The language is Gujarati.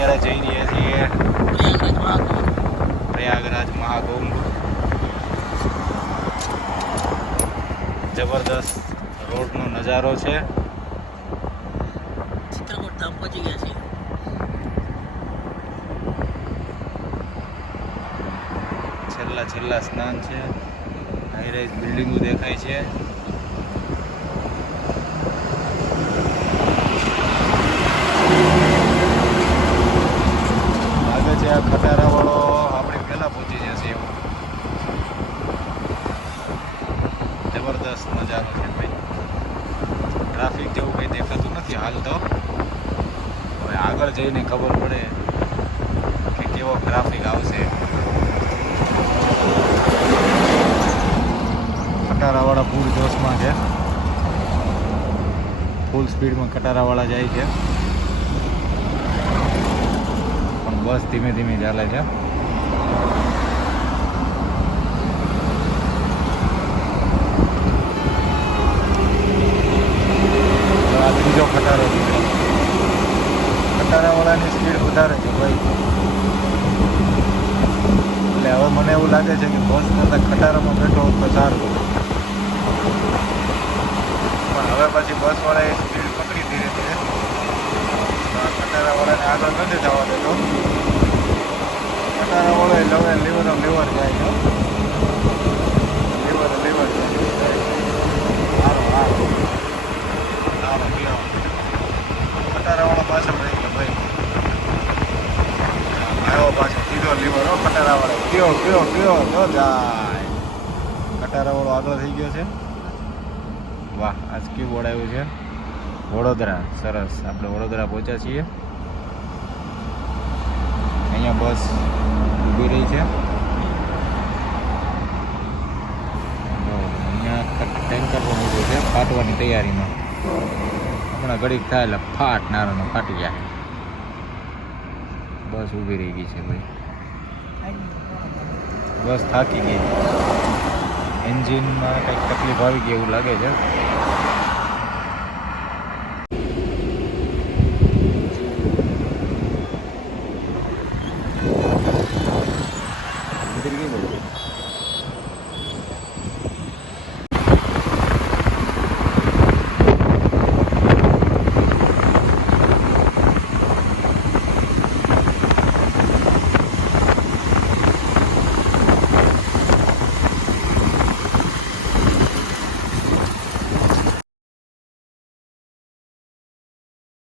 અત્યારે જઈ રહ્યા છીએ પ્રયાગરાજ મહાકુંભ. જબરદસ્ત રોડનો નજારો છે. ચિત્રકૂટ ધામ પહોંચી ગયા છીએ. છેલ્લા છેલ્લા સ્નાન છે. હાઈરાઈઝ બિલ્ડિંગો દેખાય છે. છે આ ખટારાવાળો આપણે પહેલા પહોંચી જશે એવું. જબરદસ્ત મજાનો છે ભાઈ. ટ્રાફિક જેવું કંઈ દેખાતું નથી હાલ તો. હવે આગળ જઈને ખબર પડે કે કેવો ટ્રાફિક આવશે. ખટારાવાળા પૂર જોશમાં છે. ફૂલ સ્પીડમાં ખટારાવાળા જાય છે પણ બસ ધીમે ધીમે ચાલે છે. ત્રીજો ખટારો છે. ખટારાવાળાની સ્પીડ વધારે છે ભાઈ. એટલે હવે મને એવું લાગે છે કે બસ કરતાં ખટારામાં બેઠો તો સારું પણ હવે પછી બસવાળાએ સ્પીડ પકડી ધીરે ધીરે. ખટારાવાળાને આગળ નથી જવા દેતો લવે લીવર લીવર જાય છે. લીવર લીવર સારો સારો સારો ગયો ખટારાવાળો પાછળ રહી ભાઈ. આવ્યો પાછો, સીધો લીવર, હો કટારાવાળો કયો કયો કયો તો જાય. ખટારાવાળો આગળ થઈ ગયો છે. વાહ, આજ કેવું બોર્ડ આવ્યું છે. વડોદરા, સરસ. આપણે વડોદરા પહોંચ્યા છીએ. અહીંયા બસ ઊભી રહી છે. ટેન્કર પણ ઊભું છે, ફાટવાની તૈયારીમાં. હમણાં ઘડીક થાય એટલે ફાટ, નારાનો ફાટી જાય. બસ ઊભી રહી ગઈ છે ભાઈ. બસ થાકી ગઈ. એન્જિનમાં કંઈક તકલીફ આવી ગઈ એવું લાગે છે.